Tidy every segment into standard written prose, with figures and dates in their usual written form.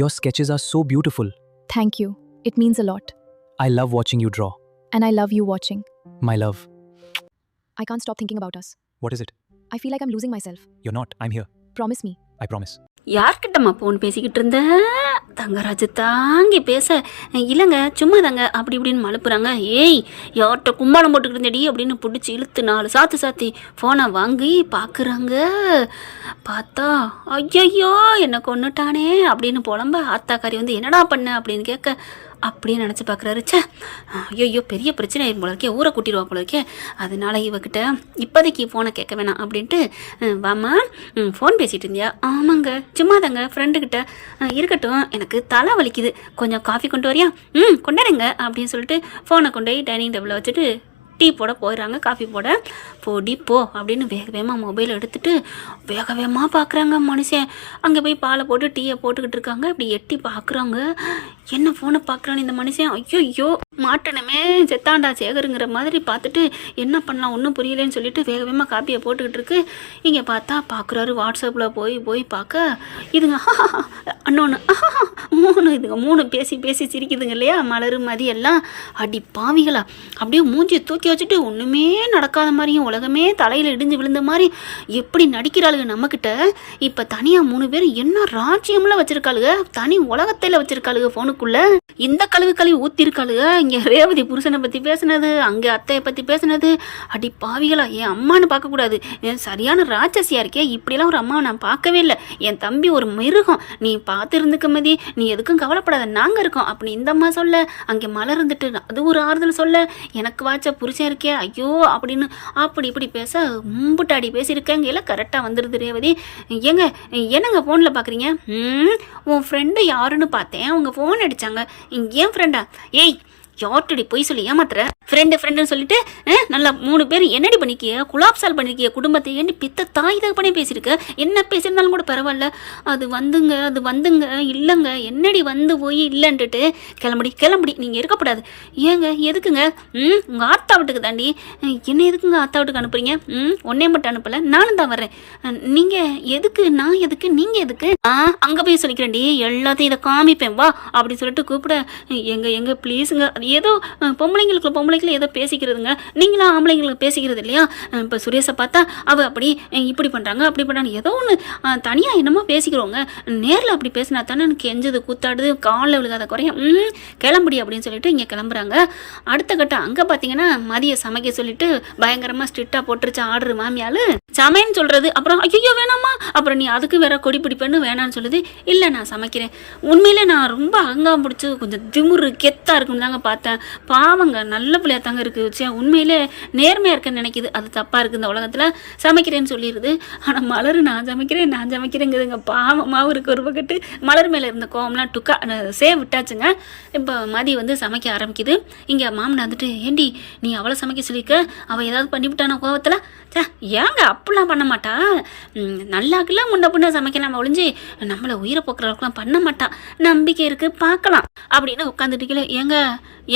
Your sketches are so beautiful. Thank you. It means a lot. I love watching you draw. And I love you watching. My love. I can't stop thinking about us. What is it? I feel like I'm losing myself. You're not. I'm here. Promise me. I promise. யார்கிட்டம்மா phone பேசிக்கிட்டு இருந்த? தங்கராஜு தாங்கி பேச, இல்லைங்க சும்மா தாங்க அப்படி இப்படின்னு மழுப்புறாங்க. ஏய் யார்கிட்ட கும்பாலம் போட்டுக்கிட்டு இருந்தடி அப்படின்னு பிடிச்சி இழுத்து 4 சாத்தி ஃபோனை வாங்கி பார்க்குறாங்க. பார்த்தா ஐயையோ என்னை கொன்னுட்டானே அப்படின்னு புலம்ப ஆத்தாக்காரி வந்து என்னடா பண்ண அப்படின்னு கேட்க அப்படின்னு நினச்சி பார்க்குறாரு. சே ஐயோ பெரிய பிரச்சனை ஆயிரும் போல இருக்கே, ஊரை கூட்டிடுவா போல இருக்கே, அதனால இவகிட்ட இப்போதைக்கு ஃபோனை கேட்க வேணாம் அப்படின்ட்டு வாமா ஃபோன் பேசிகிட்டு இருந்தியா? ஆமாங்க சும்மா தாங்க ஃப்ரெண்டுக்கிட்ட. இருக்கட்டும் எனக்கு தலை வலிக்குது, கொஞ்சம் காஃபி கொண்டு வரியா? கொண்டாருங்க அப்படின்னு சொல்லிட்டு ஃபோனை கொண்டு போய் டைனிங் டேபிளில் வச்சுட்டு டீ போட போயிடறாங்க. காஃபி போட போடி போ அப்படின்னு வேக வேகமாக மொபைல் எடுத்துகிட்டு வேக வேகமாக பார்க்குறாங்க. மனுஷன் அங்கே போய் பாலை போட்டு டீயை போட்டுக்கிட்டு இருக்காங்க. இப்படி எட்டி பார்க்குறாங்க, என்ன ஃபோனை பார்க்குறான்னு இந்த மனுஷன். ஐயோ மாட்டணுமே செத்தாண்டா சேகருங்கிற மாதிரி பார்த்துட்டு என்ன பண்ணலாம் ஒன்றும் புரியலேன்னு சொல்லிட்டு வேக வேகமாக காப்பியை போட்டுக்கிட்டு இருக்கு. இங்கே பார்த்தா பார்க்குறாரு வாட்ஸ்அப்பில் போய் பார்க்க இதுங்க அண்ணோன்னு 3 இதுங்க 3 பேசி சிரிக்குதுங்க இல்லையா, மலர் மதி எல்லாம். அடி பாவிகளா அப்படியே மூஞ்சி தூக்கி வச்சுட்டு ஒன்றுமே நடக்காத மாதிரியும் உலகமே தலையில் இடிஞ்சு விழுந்த மாதிரி எப்படி நடிக்கிறாளுங்க நம்மக்கிட்ட. இப்போ தனியாக 3 பேர் என்ன ராஜ்யம்லாம் வச்சுருக்காளுங்க, தனி உலகத்தில் வச்சுருக்காளுங்க ஃபோனுக்குள்ளே. இந்த கழுவி ஊற்றிருக்காளுங்க. இங்கே ரேவதி புருஷனை பற்றி பேசுனது, அங்கே அத்தையை பற்றி பேசுனது. அடி பாவிகளா என் அம்மானு பார்க்கக்கூடாது, என் சரியான ராட்சசியாக இருக்கே, இப்படிலாம் ஒரு அம்மாவை நான் பார்க்கவே இல்லை. என் தம்பி ஒரு மிருகம், நீ பார்த்து இருந்துக்க மதி, நீ எதுக்கும் கவலைப்படாத நாங்கள் இருக்கோம் அப்படி இந்த அம்மா சொல்ல. அங்கே மலர் இருந்துட்டு அது ஒரு ஆறுதல் சொல்ல, எனக்கு வாச்ச புருஷன் இருக்கே ஐயோ அப்படின்னு அப்படி இப்படி பேச மும்புட்டாடி பேசியிருக்கேங்க. எல்லாம் கரெக்டாக வந்துடுது ரேவதி. என்னங்க ஃபோனில் பார்க்குறீங்க? உன் ஃப்ரெண்டு யாருன்னு பார்த்தேன், உங்கள் ஃபோன் அடித்தாங்க. ஏன் ஃப்ரெண்டா? ஏய் யார்ட்டடி போய் சொல்லி ஏமாத்துற? ஃப்ரெண்டுன்னு சொல்லிட்டு நல்லா 3 பேர் என்னடி பண்ணிக்கிய, குலாப்சால் பண்ணிருக்கிய குடும்பத்தை ஏண்டி பித்த தாய் தான் பண்ணி பேசியிருக்க. என்ன பேசியிருந்தாலும் கூட பரவாயில்ல, அது வந்துங்க இல்லைங்க என்னடி வந்து போய் இல்லைன்ட்டுட்டு கிளம்படி நீங்கள் இருக்கக்கூடாது. ஏங்க எதுக்குங்க? உங்கள் ஆத்தா வீட்டுக்கு தாண்டி. என்ன எதுக்குங்க ஆத்தா வீட்டுக்கு அனுப்புறீங்க? ஒன்னே மட்டும் அனுப்பலை, நானும் தான் வர்றேன். நீங்கள் எதுக்கு, நான் எதுக்கு, நீங்கள் எதுக்கு? அங்கே போய் சொல்லிக்கிறேன்டி, எல்லாத்தையும் இதை காமிப்பேன் வா அப்படின்னு சொல்லிட்டு கூப்பிட. எங்க ப்ளீஸுங்க, அது ஏதோ பொம்பளைங்களுக்கு ஏதோ பேசிக்கிறதுங்க, நீங்களாம் ஆம்பளைங்களுக்கு பேசிக்கிறது இல்லையா? இப்போ சுரேஷை பார்த்தா அவள் அப்படி இப்படி பண்ணுறாங்க அப்படி பண்ணுறாங்க, ஏதோ ஒன்று தனியாக என்னமோ பேசிக்கிறோங்க, நேரில் அப்படி பேசினா தானே எனக்கு எஞ்சது கூத்தாடுது, காலில் விழுகாத குறைய கிளம்புடி அப்படின்னு சொல்லிட்டு இங்கே கிளம்புறாங்க. அடுத்த கட்டம் அங்கே பார்த்தீங்கன்னா மதிய சமைக்க சொல்லிட்டு பயங்கரமாக ஸ்ட்ரிக்டாக போட்டுருச்சா ஆர்டர் மாமியால். சமையன்னு சொல்கிறது, அப்புறம் ஐயோ வேணாமா, அப்புறம் நீ அதுக்கு வேற கொடி பிடிப்பேன்னு வேணான்னு சொல்லுது. இல்லை நான் சமைக்கிறேன், உண்மையிலே நான் ரொம்ப அகங்காம் பிடிச்சி கொஞ்சம் திமுரு கெத்தாக இருக்குன்னு தாங்க பார்த்தேன். பாவங்க நல்ல பிள்ளையா தாங்க இருக்குது, உண்மையிலே நேர்மையாக இருக்குன்னு நினைக்கிது, அது தப்பாக இருக்குது இந்த உலகத்தில். சமைக்கிறேன்னு சொல்லிடுது. ஆனால் மலர் நான் சமைக்கிறேங்கிறதுங்க. பாவமாகவும் இருக்குது ஒரு பக்கத்து. மலர் மேலே இருந்த கோவம்லாம் விட்டாச்சுங்க. இப்போ மதி வந்து சமைக்க ஆரம்பிக்குது. இங்கே மாமனை வந்துட்டு ஏண்டி நீ அவளை சமைக்க சொல்லியிருக்க, அவள் ஏதாவது பண்ணிவிட்டானா கோவத்தில்? ஏங்க அப்படிலாம் பண்ண மாட்டா, நல்லாக்கெல்லாம் முன்ன பின்ன சமைக்கலாம் ஒழிஞ்சு நம்மளை உயிரை போக்குற அளவுக்குலாம் பண்ண மாட்டா, நம்பிக்கை இருக்குது பார்க்கலாம் அப்படின்னு உட்காந்துட்டு.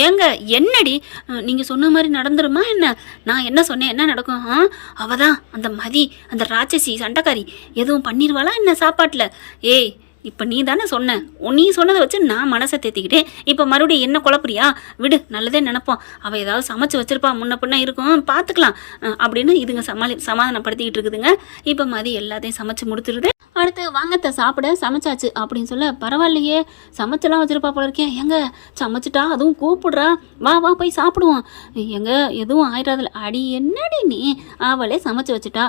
ஏங்க என்னடி நீங்கள் சொன்ன மாதிரி நடந்துருமா என்ன? நான் என்ன சொன்னேன் என்ன நடக்கும்? அவள் தான் அந்த மதி, அந்த ராட்சசி சண்டைக்காரி எதுவும் பண்ணிடுவாளா என்ன சாப்பாட்டில்? ஏய் இப்போ நீ தானே சொன்ன, நீ சொன்னதை வச்சு நான் மனசை தேத்திக்கிட்டேன், இப்போ மறுபடியும் என்ன குழப்பறியா? விடு நல்லதே நினைப்போம், அவள் ஏதாவது சமைச்சு வச்சிருப்பா முன்ன பின்ன இருக்கும் பார்த்துக்கலாம் அப்படின்னு இதுங்க சமாதானப்படுத்திக்கிட்டு இருக்குதுங்க. இப்போ மதி எல்லாத்தையும் சமைச்சு முடிச்சிருது. அடுத்து வாங்கத்த சாப்பிட சமைச்சாச்சு அப்படின்னு சொல்ல, பரவாயில்லையே சமைச்செல்லாம் வச்சிருப்பா போல இருக்கேன். எங்க சமைச்சிட்டா அதுவும் கூப்பிடுறா, வா போய் சாப்பிடுவோம். எதுவும் ஆயிடாதுல. அடி என்னடி நீ, அவளே சமைச்சு வச்சுட்டா,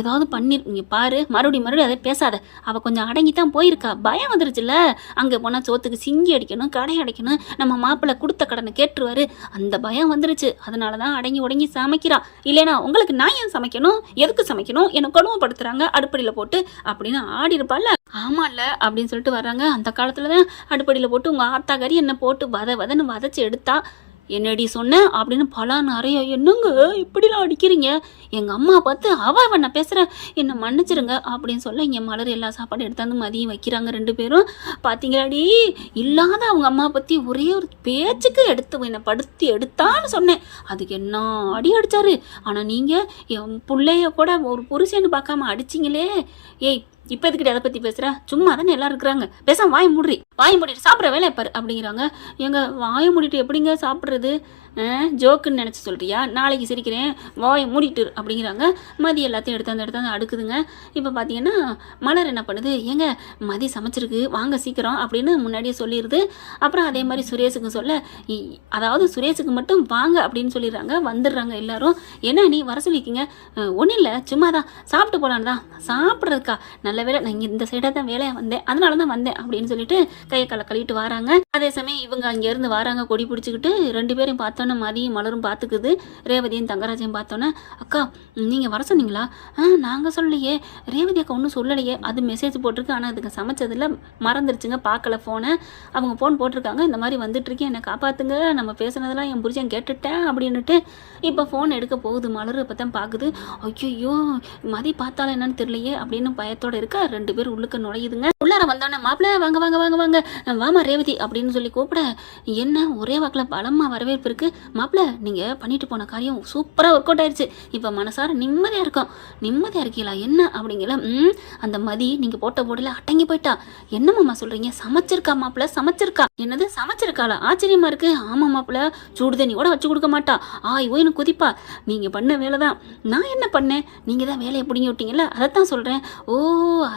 ஏதாவது இங்கே பாரு மறுபடியும் அதை பேசாத, அவள் கொஞ்சம் அடங்கித்தான் போயிருக்கா, பயம் வந்துருச்சுல்ல. அங்கே போனால் சோத்துக்கு சிங்கி அடிக்கணும், கடை அடைக்கணும், நம்ம மாப்பிள்ளை கொடுத்த கடனை கேட்டுருவாரு, அந்த பயம் வந்துருச்சு. அதனால தான் அடங்கி உடங்கி சமைக்கிறா. இல்லைனா உங்களுக்கு நான் ஏன் சமைக்கணும், எதுக்கு சமைக்கணும், என்னை கொடுமைப்படுத்துறாங்க அடுப்படியில் போட்டு அப்படின்னு ஆடி இருப்பாள்ல. ஆமாம்ல அப்படின்னு சொல்லிட்டு வர்றாங்க. அந்த காலத்தில் தான் அடுப்படியில் போட்டு உங்கள் ஆத்தாக்காரி என்னை போட்டு வதன்னு வதச்சி எடுத்தா. என்னடி சொன்ன அப்படின்னு நிறைய. என்னங்க இப்படிலாம் அடிக்கிறீங்க, எங்கள் அம்மா பார்த்து அவள் நான் பேசுகிறேன், என்னை மன்னிச்சிருங்க அப்படின்னு சொல்ல இங்கே மலர் எல்லா சாப்பாடும் எடுத்தாந்து மதியம் வைக்கிறாங்க 2 பேரும். பார்த்தீங்களாடி இல்லாத அவங்க அம்மா பற்றி ஒரே ஒரு பேச்சுக்கு என்னை படுத்தி எடுத்தான்னு சொன்னேன், அதுக்கு என்ன அடி அடித்தாரு. ஆனால் நீங்கள் என் பிள்ளைய கூட ஒரு புருஷன்னு பார்க்காம அடிச்சிங்களே. ஏய் இப்போ எதுக்கிட்ட அதை பற்றி பேசுகிற? சும்மா தானே எல்லாரும் இருக்கிறாங்க, பேசாம வாயை மூடி, வாயை மூடிட்டு சாப்பிட்ற வேலையை பாரு அப்படிங்கிறாங்க. எங்க வாயை மூடிட்டு எப்படிங்க சாப்பிட்றது? ஜோக்குன்னு நினச்சி சொல்கிறியா? நாளைக்கு சிரிக்கிறேன், வாயை மூடிட்டு அப்படிங்கிறாங்க. மதி எல்லாத்தையும் எடுத்தாந்து அடுக்குதுங்க. இப்போ பார்த்தீங்கன்னா மலர் என்ன பண்ணுது, ஏங்க மதி சமைச்சிருக்கு வாங்க சீக்கிரம் அப்படின்னு முன்னாடியே சொல்லிடுது. அப்புறம் அதே மாதிரி சுரேஷுக்கு சொல்ல, அதாவது சுரேஷுக்கு மட்டும் வாங்க அப்படின்னு சொல்லிடுறாங்க. வந்துடுறாங்க எல்லாரும். என்ன நீ வர சொல்லிக்கிங்க? ஒன்றும் இல்லை, சும்மா தான் சாப்பிட்டு போகலான்னு தான். சாப்பிட்றதுக்கா? நல்ல வேலை, நான் இங்கே இந்த சைடாக தான் வேலையாக வந்தேன், அதனால தான் வந்தேன் அப்படின்னு சொல்லிட்டு கையை கழுவிட்டு வராங்க. அதே சமயம் இவங்க அங்கேருந்து வராங்க கொடி பிடிச்சிக்கிட்டு. 2 பேரையும் பார்த்தோன்னே மதியும் மலரும் பார்த்துக்குது. ரேவதியும் தங்கராஜையும் பார்த்தோன்னே, அக்கா நீங்கள் வர சொன்னீங்களா? நாங்கள் சொல்லலையே, ரேவதி அக்கா ஒன்றும் சொல்லலையே. அது மெசேஜ் போட்டிருக்கு, ஆனால் அதுக்கு சமைச்சதில் மறந்துருச்சுங்க, பார்க்கல ஃபோனை. அவங்க ஃபோன் போட்டிருக்காங்க, இந்த மாதிரி வந்துட்டுருக்கேன், என்னை காப்பாற்றுங்க, நம்ம பேசுனதெல்லாம் என் புருஷன் கேட்டுட்டேன் அப்படின்னுட்டு. இப்போ ஃபோன் எடுக்க போகுது மலர். இப்போ தான் பார்க்குது, ஐயோ மதி பார்த்தாலும் என்னன்னு தெரியலையே அப்படின்னு பயத்தோடு இருக்க. 2 பேர் உள்ளுக்க நுழையுதுங்க. உள்ளார வந்தோடனே, மாப்பிள்ள வாங்க வாங்க வாங்க வாங்க, வாமா ரேவதி அப்படின்னு சொல்லி கூப்பிட, என்ன ஒரே வாக்கில் பலமாக வரவேற்பு இருக்குது. மாப்பிள்ள நீங்கள் பண்ணிட்டு போன காரியம் சூப்பராக ஒர்க் அவுட் ஆயிடுச்சு, இப்போ மனசார நிம்மதியாக இருக்கும். நிம்மதியாக இருக்கீங்களா? என்ன அப்படிங்கிற. அந்த மதி நீங்கள் போட்ட போடல அடங்கி போயிட்டா. என்னம்மா சொல்கிறீங்க? சமைச்சிருக்கா மாப்பிள்ள, சமைச்சிருக்கா? என்னது சமைச்சிருக்காளா? ஆச்சரியமா இருக்கு. ஆமாம் மாப்பிள்ள, சுடு தண்ணி கூட வச்சு கொடுக்க மாட்டா, ஓய்னு குதிப்பா. நீங்கள் பண்ண வேலை தான். நான் என்ன பண்ணேன்? நீங்கள் தான் வேலையை பிடிங்கி விட்டீங்கல்ல, அதைத்தான் சொல்கிறேன். ஓ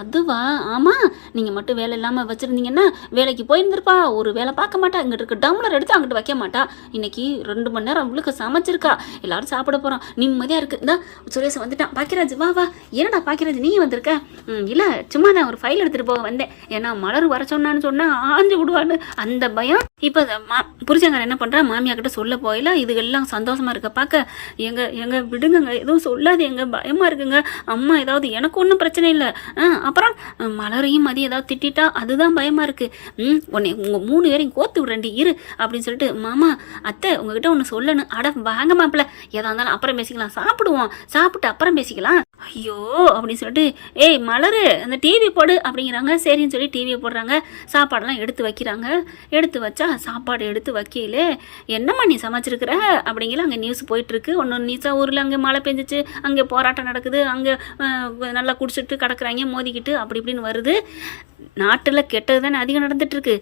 அதுவா? ஆமாம், நீங்கள் மட்டும் வேலை இல்லாமல் வச்சுருந்தீங்கன்னா வேலைக்கு போயிருந்திருப்பா. ஒரு வேலை பார்க்க மாட்டா, இங்கிட்டு இருக்க டம்ளர் எடுத்து அங்கிட்டு வைக்க மாட்டா. இன்னைக்கு 2 மணி நேரம் அவளுக்கு சமைச்சிருக்கா. எல்லாரும் சாப்பிட போகிறோம், நிம்மதியாக இருக்குது. இந்த சுரேஷ் வந்துட்டான். பாக்கியராஜ் வா வா. என்னடா பாக்கியராஜ் நீ வந்திருக்க? இல்லை சும்மா நான் ஒரு ஃபைல் எடுத்துகிட்டு போக வந்தேன். ஏன்னா மலர் வர சொன்னான்னு சொன்னால் ஆஞ்சு விடுவான்னு அந்த பயம். இப்போ புருஷங்கார என்ன பண்ணுறா, மாமியா கிட்ட சொல்ல போயில இதுகெல்லாம் சந்தோஷமாக இருக்க பார்க்க, எங்க விடுங்க, எதுவும் சொல்லாது, எங்க பயமாக இருக்குங்க. அம்மா ஏதாவது, எனக்கு ஒன்றும் பிரச்சனை இல்லை. அப்புறம் மலரையும் மதியம் ஏதாவது திட்டா அதுதான் பயமாக இருக்குது. உன்னை உங்கள் 3 பேரையும் கோத்து விட்றேன்டி இரு அப்படின்னு சொல்லிட்டு, மாமா அத்தை உங்ககிட்ட ஒன்று சொல்லணும். அட வாங்க மாப்பிள்ள, எதா இருந்தாலும் அப்புறம் பேசிக்கலாம், சாப்பிடுவோம், சாப்பிட்டு அப்புறம் பேசிக்கலாம். ஐயோ அப்படின்னு சொல்லிட்டு, ஏய் மலரு அந்த டிவி போடு அப்படிங்கிறாங்க. சரின்னு சொல்லி டிவியை போடுறாங்க. சாப்பாடெல்லாம் எடுத்து வைக்கிறாங்க. எடுத்து வச்சா சாப்பாடு எடுத்து வைக்கல, என்னம்மா நீ சமைச்சிருக்கிற அப்படிங்கிற. அங்கே நியூஸ் போயிட்டுருக்கு. ஒன்று நியூஸாக ஊரில் அங்கே மழை பெஞ்சிச்சு, அங்கே போராட்டம் நடக்குது, அங்கே நல்லா குடிச்சிட்டு கிடக்குறாங்க மோதிக்கிட்டு அப்படி இப்படின்னு வருது. நாட்டில் கெட்டது தானே அதிகம் நடந்துட்டுருக்கு.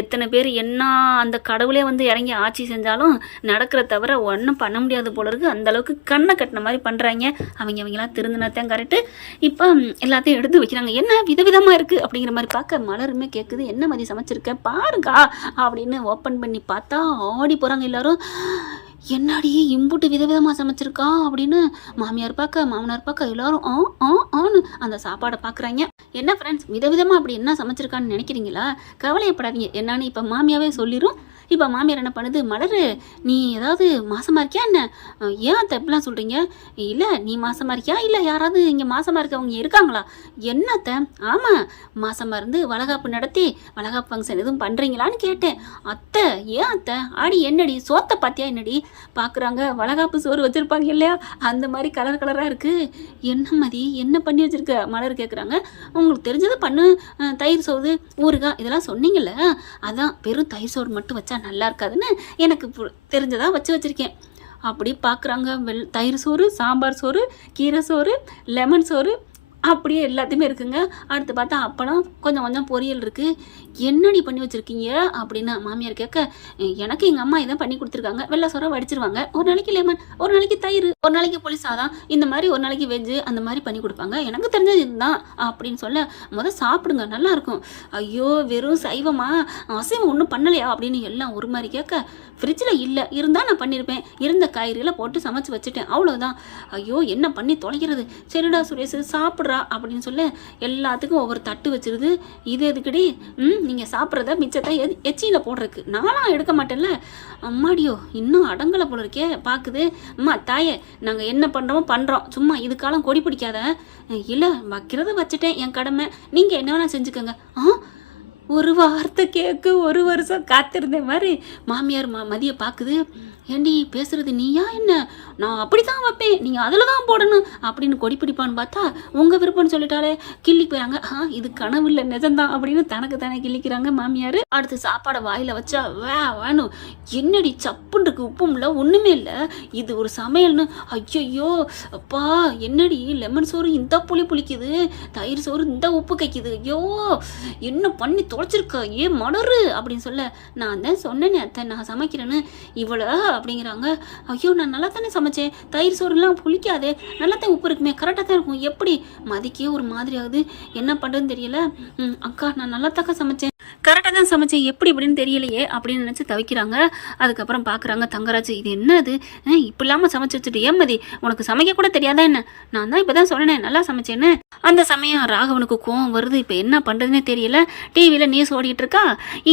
எத்தனை பேர் என்ன அந்த கடவுளே வந்து இறங்கி ஆட்சி செஞ்சாலும் நடக்கிற தவிர ஒன்றும் பண்ண முடியாது போல இருக்குது. அந்தளவுக்கு கண்ணை கட்டின மாதிரி பண்ணுறாங்க. அவங்களாம் திருந்தினத்தான் கரெக்டு. இப்போ எல்லாத்தையும் எடுத்து வைக்கிறாங்க. என்ன விதவிதமாக இருக்குது அப்படிங்கிற மாதிரி பார்க்க மலருமே கேட்குது. என்ன மாதிரி சமைச்சிருக்க பாருங்கா அப்படின்னு ஓப்பன் பண்ணி பார்த்தா ஆடி போகிறாங்க எல்லாரும். என்னாடி இம்புட்டு விதவிதமாக சமைச்சிருக்கா அப்படின்னு மாமியார் பார்க்க மாமனார் பார்க்க எல்லாரும் ஆன்னு அந்த சாப்பாடை பார்க்குறாங்க. என்ன ஃப்ரெண்ட்ஸ், விதவிதமாக அப்படி என்ன சமைச்சிருக்கான்னு நினைக்கிறீங்களா? கவலையப்படாதீங்க, என்னன்னு இப்போ மாமியாவே சொல்லிடும். இப்போ மாமியார் என்ன பண்ணுது, மலர் நீ ஏதாவது மாசமாக இருக்கியா என்ன? ஏன் அத்தை எப்படிலாம் சொல்கிறீங்க? இல்லை நீ மாசமாக இருக்கியா, இல்லை யாராவது இங்கே மாசமாக இருக்கவங்க இருக்காங்களா? என்னத்தை? ஆமாம், மாசமாக இருந்து வளகாப்பு நடத்தி வளகாப்பு ஃபங்க்ஷன் எதுவும் பண்ணுறீங்களான்னு கேட்டேன். அத்தை ஏன் அத்தை? ஆடி என்னடி சோத்தை பார்த்தியா என்னடி? பார்க்குறாங்க வளகாப்பு சோறு வச்சுருப்பாங்க இல்லையா, அந்த மாதிரி கலர் கலராக இருக்குது. என்ன மதி என்ன பண்ணி வச்சுருக்க மலர் கேட்குறாங்க. உங்களுக்கு தெரிஞ்சதை பண்ணு, தயிர் சோறு ஊறுகாய் இதெல்லாம் சொன்னீங்கல்ல, அதான் வெறும் தயிர் சோறு மட்டும் வச்சா நல்லா இருக்காதுன்னு எனக்கு தெரிஞ்சதா வச்சுருக்கேன். அப்படி பார்க்குறாங்க. தயிர் சோறு, சாம்பார் சோறு, கீரை சோறு, லெமன் சோறு அப்படியே எல்லாத்தையுமே இருக்குங்க. அடுத்து பார்த்தா அப்பளம், கொஞ்சம் கொஞ்சம் பொரியல் இருக்குது. என்னடி பண்ணி வச்சுருக்கீங்க அப்படின்னு மாமியார் கேட்க, எனக்கு எங்கள் அம்மா இதான் பண்ணி கொடுத்துருக்காங்க. வெள்ளை சோறை வடிச்சிருவாங்க, ஒரு நாளைக்கு லெமன், ஒரு நாளைக்கு தயிர், ஒரு நாளைக்கு புளி சாதம், இந்த மாதிரி ஒரு நாளைக்கு வெஜ்ஜு அந்த மாதிரி பண்ணி கொடுப்பாங்க. எனக்கு தெரிஞ்சது இதுதான் அப்படின்னு சொல்ல, சாப்பிடுங்க நல்லாயிருக்கும். ஐயோ வெறும் சைவமா, அசைவம் ஒன்றும் பண்ணலையா அப்படின்னு எல்லாம் ஒரு மாதிரி கேட்க, ஃப்ரிட்ஜில் இல்லை, இருந்தால் நான் பண்ணியிருப்பேன், இருந்த காய்கறிகளை போட்டு சமைச்சு வச்சுட்டேன், அவ்வளோதான். ஐயோ என்ன பண்ணி தொலைக்கிறது, சரிடா சுரேஷ் சாப்பிட்றா அப்படின்னு சொல்ல எல்லாத்துக்கும் ஒவ்வொரு தட்டு வச்சிருது. இது எதுக்குடி? நீங்கள் சாப்பிட்றத மிச்சத்தை எச்சியில் போடுறதுக்கு, நானும் எடுக்க மாட்டேன்ல. அம்மாடியோ இன்னும் அடங்கலை போல இருக்கே. பார்க்குது, அம்மா தாயே நாங்கள் என்ன பண்ணுறோம், சும்மா இதுக்காலம் கொடி பிடிக்காத. இல்லை வைக்கிறத வச்சுட்டேன், என் கடமை, நீங்கள் என்ன வேணால் செஞ்சுக்கோங்க. ஒரு வார்த்தை கேட்க 1 வருஷம் காத்திருந்தேன் மாதிரி மாமியார் மதியை பார்க்குது. ஏண்டி பேசுறது நீயா என்ன? நான் அப்படி தான் வைப்பேன், நீங்கள் அதில் தான் போடணும் அப்படின்னு கொடி பிடிப்பான்னு பார்த்தா உங்கள் விருப்பம்னு சொல்லிட்டாலே கிள்ளி போயிறாங்க. இது கனவு இல்லை நிஜம்தான் அப்படின்னு தனக்கு தானே கிள்ளிக்கிறாங்க மாமியார். அடுத்து சாப்பாடை வாயில் வச்சா வேணும், என்னடி சப்புன்னு இருக்கு, உப்பும் இல்லை ஒன்றுமே இல்லை, இது ஒரு சமையல்னு. ஐயோ அப்பா என்னடி லெமன் சோறு இந்த புளி புளிக்குது, தயிர் சோறு இந்த உப்பு கைக்குது, ஐயோ என்ன பண்ணி தொலைச்சிருக்க ஏன் மலரு அப்படின்னு சொல்ல, நான் தான் சொன்னேனே அத்தை நான் சமைக்கிறேன்னு. இவ்வளோ அப்படிங்கிறாங்க. ஐயோ நான் நல்லா தானே சமைச்சேன், தயிர் சோறுலாம் புளிக்காதே, நல்லா தான் உப்பு இருக்குமே, கரெக்டாக தான் இருக்கும், எப்படி மதிக்கே ஒரு மாதிரி ஆகுது, என்ன பண்ணுறதுன்னு தெரியல. அக்கா நான் நல்லா தாக்கா சமைச்சேன், கரெக்டாக தான் சமைச்சேன், எப்படி இப்படின்னு தெரியலையே அப்படின்னு நினச்சி தவிக்கிறாங்க. அதுக்கப்புறம் பார்க்குறாங்க தங்கராஜ், இது என்னது இப்படி இல்லாமல் சமைச்சு வச்சுட்டு, ஏமதி உனக்கு சமைக்க கூட தெரியாதா என்ன, நான் தான் இப்போ தான் சொன்னேன் நல்லா சமைச்சேன்னு. அந்த சமயம் ராகவனுக்கு கோவம் வருது, இப்போ என்ன பண்ணுறதுனே தெரியல. டிவியில் நியூஸ் ஓடிக்கிட்டு இருக்கா,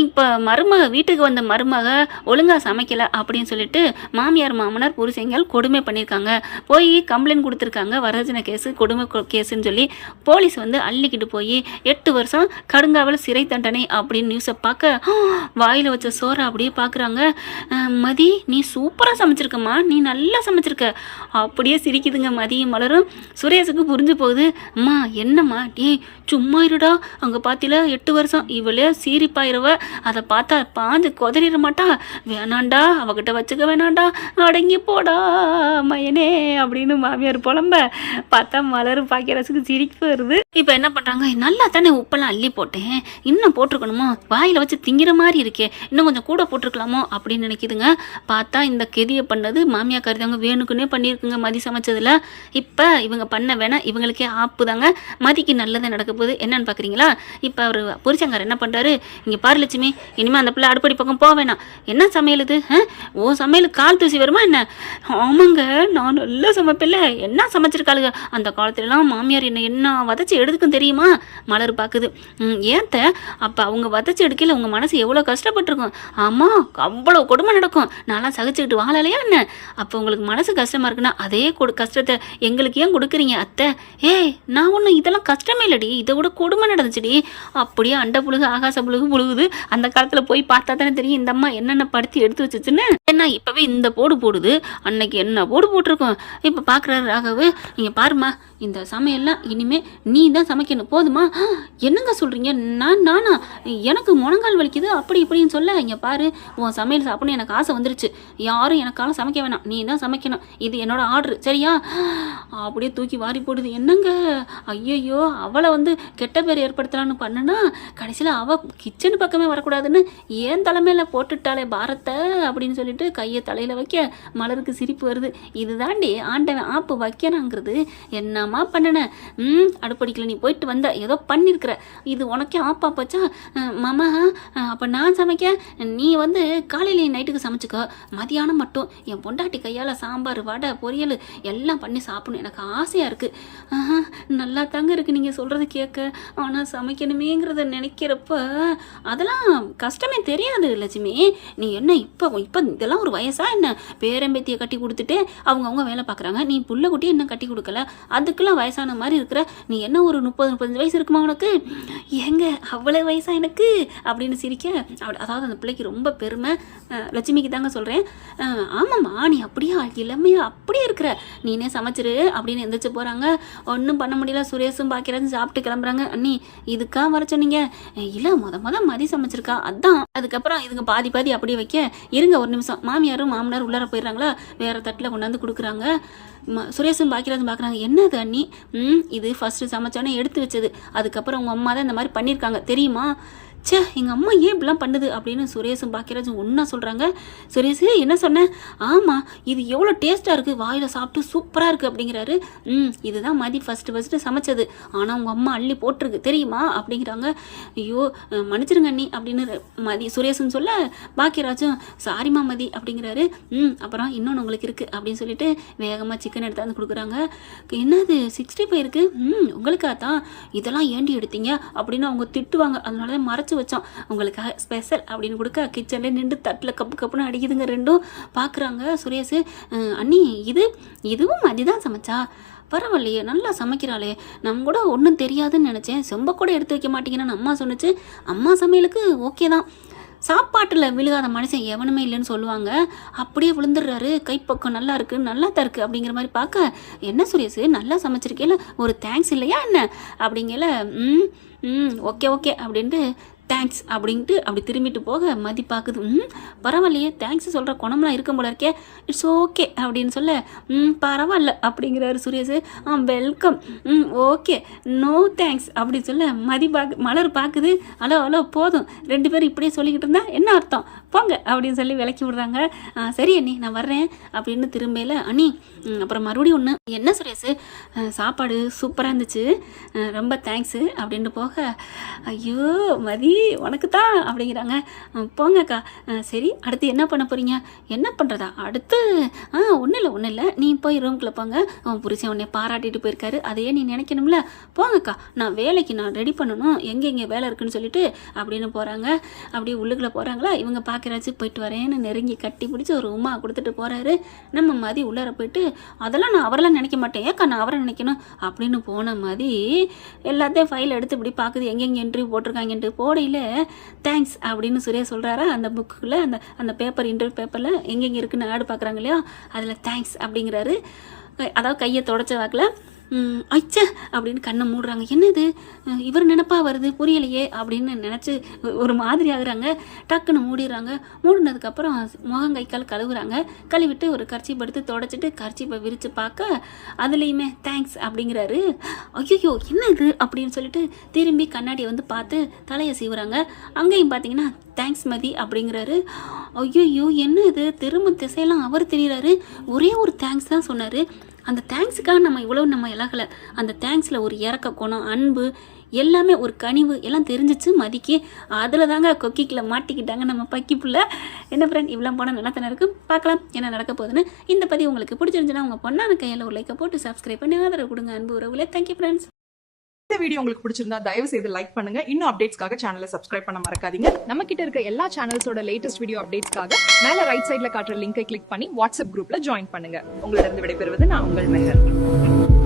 இப்போ மருமக வீட்டுக்கு வந்த மருமக ஒழுங்காக சமைக்கலை அப்படின்னு சொல்லிட்டு மாமியார் மாமனார் புருஷங்கள் கொடுமை பண்ணியிருக்காங்க, போய் கம்ப்ளைண்ட் கொடுத்துருக்காங்க, வரதட்சணை கேஸு கொடுமை கேஸுன்னு சொல்லி போலீஸ் வந்து அள்ளிக்கிட்டு போய் 8 வருஷம் கடுங்காவல் சிறை தண்டனை அப்படின்னு நியூஸை பார்க்க வாயில் வச்ச சோறை அப்படியே பார்க்குறாங்க. மதி நீ சூப்பராக சமைச்சிருக்கம்மா, நீ நல்லா சமைச்சிருக்க அப்படியே சிரிக்குதுங்க மதியும் மலரும். சுரேஷுக்கு புரிஞ்சு போகுது, அம்மா என்னம்மா டே சும்மா இருடா, அங்கே பார்த்தில 8 வருஷம் இவளே சீரிப்பாயிருவ, அதை பார்த்தா பாஞ்சு கொதறிட மாட்டா, வேணாண்டா அவகிட்ட வச்சுக்க வேணாண்டா, அடங்கி போடா மயனே அப்படின்னு மாமியார் புலம்ப பார்த்தா மலரும் பாக்கியரசுக்கு சிரிப்பு வருது. இப்போ என்ன பண்ணுறாங்க, நல்லா தானே உப்பெல்லாம் அள்ளி போட்டேன், இன்னும் போட்டிருக்கணுமோ, வாயில் வச்சு திங்கிற மாதிரி இருக்கே, இன்னும் கொஞ்சம் கூட போட்டிருக்கலாமோ அப்படின்னு நினைக்கிதுங்க. பார்த்தா இந்த கெதியை பண்ணது மாமியார் கருதாங்க வேணுக்குன்னே பண்ணியிருக்குங்க மதி சமைச்சதில். இப்போ இவங்க பண்ண வேணாம், இவங்களுக்கே ஆப்பு தாங்க, மதிக்கு நல்லதாக நடக்க போகுது. என்னன்னு பார்க்குறீங்களா, இப்போ அவர் புரிச்சங்கார் என்ன பண்ணுறாரு, இங்கே பாரு லட்சுமி இனிமேல் அந்த பிள்ளை அடுப்படி பக்கம் போக வேணாம், என்ன சமையல் இது, ஓ சமையல் கால் தூசி வருமா என்ன? ஆமாங்க நான் நல்லா சமைப்பில்ல, என்ன சமைச்சிருக்காளுங்க, அந்த காலத்துலலாம் மாமியார் என்ன வதச்சி எடுத்துக்கும் தெரியுமா? மலர் பார்க்குது. ஏன்த்த அப்போ அவங்க வதச்சி எடுக்கல உங்கள் மனசு எவ்வளோ கஷ்டப்பட்டிருக்கும், ஆமாம் அவ்வளோ கொடுமை நடக்கும், நான்லாம் சகிச்சுக்கிட்டு வாழலையா என்ன? அப்போ உங்களுக்கு மனசு கஷ்டமாக இருக்குன்னா அதே கஷ்டத்தை எங்களுக்கு ஏன் கொடுக்குறீங்க அத்தை? ஏய் நான் ஒன்றும் இதெல்லாம் கஷ்டமே இல்லடி, இதை விட கொடுமை நடந்துச்சுடி, அப்படியே அண்ட புழுகு ஆகாச புழுகு புழுகுது. அந்த காலத்தில் போய் பார்த்தா தானே தெரியும் இந்த அம்மா என்னென்ன படுத்தி எடுத்து வச்சுச்சுன்னு. என்ன இப்போவே இந்த போடு போடுது, அன்னைக்கு என்ன போடு போட்டிருக்கோம். இப்போ பார்க்குறாரு ராகவு, நீங்கள் பாருமா இந்த சமையல்லாம் இனிமேல் நீ தான் சமைக்கணும் போதுமா? என்னங்க சொல்கிறீங்க, நானா எனக்கு முழங்கால் வலிக்குது அப்படி இப்படின்னு சொல்ல, இங்கே பாரு உன் சமையல் சாப்பிடணும் எனக்கு ஆசை வந்துருச்சு, யாரும் எனக்கால சமைக்க வேணாம், நீ தான் சமைக்கணும், இது என்னோட ஆர்டர் சரியா? அப்படியே தூக்கி வாரி போடுது. என்னங்க ஐயோ அவளை வந்து கெட்ட பேர் ஏற்படுத்தலான்னு பண்ணுனா கடைசியில் அவள் கிச்சன் பக்கமே வரக்கூடாதுன்னு ஏன் தலைமையில் போட்டுட்டாலே பாரத்தை அப்படின்னு சொல்லிட்டு கையை தலையில் வைக்க மலருக்கு சிரிப்பு வருது. இதுதாண்டி ஆண்டவன் ஆப்பு வைக்கணாங்கிறது, என்னம்மா பண்ணினேன், அடுப்படிக்கல நீ போயிட்டு வந்த ஏதோ பண்ணியிருக்கிற, இது உனக்கே ஆப்பா போச்சா மாமா? அப்போ நான் சமைக்க, நீ வந்து காலையில நைட்டுக்கு சமைச்சிக்கோ, மதியானம் மட்டும் என் பொண்டாட்டி கையால் சாம்பார் வடை பொரியல் எல்லாம் பண்ணி சாப்பிடணும் எனக்கு ஆசையாக இருக்குது. நல்லா தாங்க இருக்குது நீங்கள் சொல்கிறது கேட்க, ஆனால் சமைக்கணுமேங்கிறத நினைக்கிறப்ப அதெல்லாம் கஷ்டமே தெரியாது லட்சுமி. நீ என்ன இப்போ இதெல்லாம் ஒரு வயசா என்ன? பேரம்பேத்தியை கட்டி கொடுத்துட்டு அவங்க வேலை பார்க்குறாங்க, நீ புள்ள குட்டியை என்ன கட்டி கொடுக்கல, அதுக்கெல்லாம் வயசான மாதிரி இருக்கிற, நீ என்ன ஒரு 30-35 வயசு இருக்குமா உனக்கு? ஏங்க அவ்வளோ வயசா எனக்கு அப்படின்னு சிரிக்க, அதாவது அந்த பிள்ளைக்கு ரொம்ப பெருமை. லட்சுமிக்கு தாங்க சொல்கிறேன். ஆமாம்மா நீ அப்படியே இளமையாக அப்படியே இருக்கிற, நீனே சமைச்சிரு அப்படின்னு எந்திரிச்சு போகிறாங்க. ஒன்றும் பண்ண முடியல, சுரேஷும் பாக்கியராஜும் சாப்பிட்டு கிளம்புறாங்க. அண்ணி இதுக்கா வர சொன்னீங்க? இல்லை மொதல் மதி சமைச்சிருக்கா அதான். அதுக்கப்புறம் இதுங்க பாதி அப்படியே வைக்க, இருங்க ஒரு நிமிஷம், மாமியாரும் மாமனாரும் உள்ளார போயிடுறாங்களா, வேறு தட்டில் கொண்டாந்து கொடுக்குறாங்க. சுரேஷும் பாக்கியராஜும் பார்க்குறாங்க, என்னது அண்ணி? இது ஃபஸ்ட்டு சமைச்சோன்னே எடுத்து வச்சது, அதுக்கப்புறம் உங்கள் அம்மா தான் இந்த மாதிரி பண்ணியிருக்காங்க தெரியுமா? சே எங்கள் அம்மா ஏன் இப்படிலாம் பண்ணுது அப்படின்னு சுரேஷும் பாக்கியராஜும் ஒன்றா சொல்கிறாங்க. சுரேஷ் என்ன சொன்னேன்? ஆமாம் இது எவ்வளோ டேஸ்ட்டாக இருக்குது, வாயில் சாப்பிட்டு சூப்பராக இருக்குது அப்படிங்கிறாரு. இதுதான் மதி ஃபஸ்ட்டு சமைச்சது, ஆனால் உங்கள் அம்மா அள்ளி போட்டிருக்கு தெரியுமா அப்படிங்கிறாங்க. ஐயோ மன்னிச்சிருங்க அண்ணி அப்படின்னு சுரேஷும் சொல்ல, பாக்கியராஜும் சாரிமா மதி அப்படிங்கிறாரு. அப்புறம் இன்னொன்று உங்களுக்கு இருக்குது அப்படின்னு சொல்லிட்டு வேகமாக சிக்கன் எடுத்தாந்து கொடுக்குறாங்க. என்னது 65 இருக்குது? உங்களுக்காக தான், இதெல்லாம் ஏண்டி எடுத்தீங்க அப்படின்னு அவங்க திட்டுவாங்க, அதனால தான் மறைச்சு வச்சோம், உங்களுக்காக ஸ்பெஷல் அப்படின்னு கொடுக்க கிச்சன்ல நின்று தட்டில் கப்புன்னு அடிக்குதுங்க ரெண்டும். பார்க்குறாங்க சுரேஷ், அண்ணி இதுவும் மதிதான் சமைச்சா, பரவாயில்லையே நல்லா சமைக்கிறாளே, நம்ம கூட ஒன்றும் தெரியாதுன்னு நினச்சேன், செம்ப கூட எடுத்து வைக்க மாட்டேங்கிறான்னு அம்மா சொன்னிச்சு, அம்மா சமையலுக்கு ஓகே தான், சாப்பாட்டில் விழுகாத மனுஷன் எவனுமே இல்லைன்னு சொல்லுவாங்க. அப்படியே விழுந்துடுறாரு. கைப்பக்கம் நல்லா இருக்குது, நல்லா தான் இருக்குது அப்படிங்கிற மாதிரி பார்க்க, என்ன சுரேஷ் நல்லா சமைச்சிருக்கேல, ஒரு தேங்க்ஸ் இல்லையா என்ன அப்படிங்கல. ம் ம் ஓகே ஓகே அப்படின்ட்டு தேங்க்ஸ் அப்படின்ட்டு அப்படி திரும்பிட்டு போக மதி பார்க்குது. பரவாயில்லையே, தேங்க்ஸ் சொல்கிற குணம்லாம் இருக்கும் போல இருக்கே, இட்ஸ் ஓகே அப்படின்னு சொல்ல, பரவாயில்ல அப்படிங்கிறாரு Suresh. Welcome, okay, no thanks அப்படின்னு சொல்ல மதி மலர் பார்க்குது. ஹலோ ஹலோ போதும், 2 பேரும் இப்படியே சொல்லிக்கிட்டு இருந்தா என்ன அர்த்தம், போங்க அப்படின்னு சொல்லி விளக்கி விடுறாங்க. சரி அண்ணி நான் வர்றேன் அப்படின்னு திரும்பல. அண்ணி அப்புறம் மறுபடியும் ஒன்று, என்ன சுரேஷ் சாப்பாடு சூப்பராக இருந்துச்சு, ரொம்ப தேங்க்ஸு அப்படின்ட்டு போக, ஐயோ மதி உனக்கு தான் அப்படிங்கிறாங்க. போங்கக்கா. சரி அடுத்து என்ன பண்ண போகிறீங்க? என்ன பண்ணுறதா அடுத்து? ஒன்றும் இல்லை, நீ போய் ரூம்குள்ளே போங்க, அவன் புருஷன் உன்னை பாராட்டிட்டு போயிருக்காரு, அதையே நீ நினைக்கணும்ல, போங்கக்கா, நான் வேலைக்கு நான் ரெடி பண்ணணும், எங்கே வேலை இருக்குன்னு சொல்லிட்டு அப்படின்னு போகிறாங்க. அப்படியே உள்ளுக்குள்ளே போகிறாங்களா, இவங்க பார்க்குறாச்சு போயிட்டு வரேன்னு நெருங்கி கட்டி பிடிச்சி ஒரு உமா கொடுத்துட்டு போகிறாரு. நம்ம மதி உள்ளார போயிட்டு, அதெல்லாம் நான் அவரெல்லாம் நினைக்க மாட்டேன், ஏக்கா நான் அவரை நினைக்கணும் அப்படின்னு போன மாதிரி எல்லாத்தையும் ஃபைல் எடுத்து இப்படி பார்க்குது, எங்கெங்கே இன்டர்வியூ போட்டிருக்காங்கன்ட்டு. போடையில் தேங்க்ஸ் அப்படின்னு சுரேஷ் சொல்கிறாரா, அந்த புக்குள்ள அந்த பேப்பர் இன்டர்வியூ பேப்பரில் எங்கெங்கே இருக்குன்னு ஆடு பார்க்குறாங்க இல்லையா, அதில் தேங்க்ஸ் அப்படிங்கிறாரு. அதாவது கையை தொடச்ச வாக்கில் அச்சா அப்படின்னு கண்ணை மூடுறாங்க. என்னது இவர் நினப்பா வருது புரியலையே அப்படின்னு நினச்சி ஒரு மாதிரி ஆகுறாங்க. டக்குன்னு மூடிடுறாங்க. மூடினதுக்கப்புறம் முகம் கை கால் கழுவுறாங்க. கழுவிட்டு ஒரு கர்ச்சீப் எடுத்து தொடச்சிட்டு கர்ச்சீப்பை விரித்து பார்க்க அதுலேயுமே தேங்க்ஸ் அப்படிங்கிறாரு. ஐயோ என்னது அப்படின்னு சொல்லிட்டு திரும்பி கண்ணாடியை வந்து பார்த்து தலையை சீவுறாங்க. அங்கேயும் பார்த்தீங்கன்னா தேங்க்ஸ் மதி அப்படிங்கிறாரு. ஐயோ என்ன இது, திரும்ப திசையெல்லாம் அவர் தெரிகிறாரு. ஒரே ஒரு தேங்க்ஸ் தான் சொன்னார். அந்த தேங்க்ஸுக்காக நம்ம இவ்வளவு நம்ம இலகலை. அந்த தேங்க்ஸில் ஒரு இறக்க குணம், அன்பு, எல்லாமே ஒரு கனிவு எல்லாம் தெரிஞ்சிச்சு மதிக்கு. அதில் தாங்க கொக்கிக்கில் மாட்டிக்கிட்டாங்க நம்ம பக்கி புள்ள. என்ன ஃப்ரெண்ட், இவ்வளோ போனால் நல்லா தானே இருக்கும். பார்க்கலாம் என்ன நடக்க போகுதுன்னு. இந்த பதிவு உங்களுக்கு பிடிச்சிருந்துச்சுன்னா உங்கள் பொண்ணான கையில் ஒரு லைக்கை போட்டு சப்ஸ்கிரைப் பண்ணி ஆதரவு கொடுங்க அன்பு உறவுகளே. Thank you friends. இந்த வீடியோ உங்களுக்கு பிடிச்சிருந்தா தயவு செய்து லைக் பண்ணுங்க. இன்னும் அப்டேட்ஸ்க்காக சேனலை சப்ஸ்கிரைப் பண்ண மறக்காதீங்க. நம்ம கிட்ட இருக்க எல்லா சேனல்ஸோட லேட்டஸ்ட் வீடியோ அப்டேட்ஸ்க்காக மேல ரைட் சைடுல காட்டுற லிங்கை கிளிக் பண்ணி வாட்ஸ்அப் குரூப்ல ஜாயின் பண்ணுங்க. உங்களிடம் விடைபெறுவது நான் உங்கள் மெஹர்.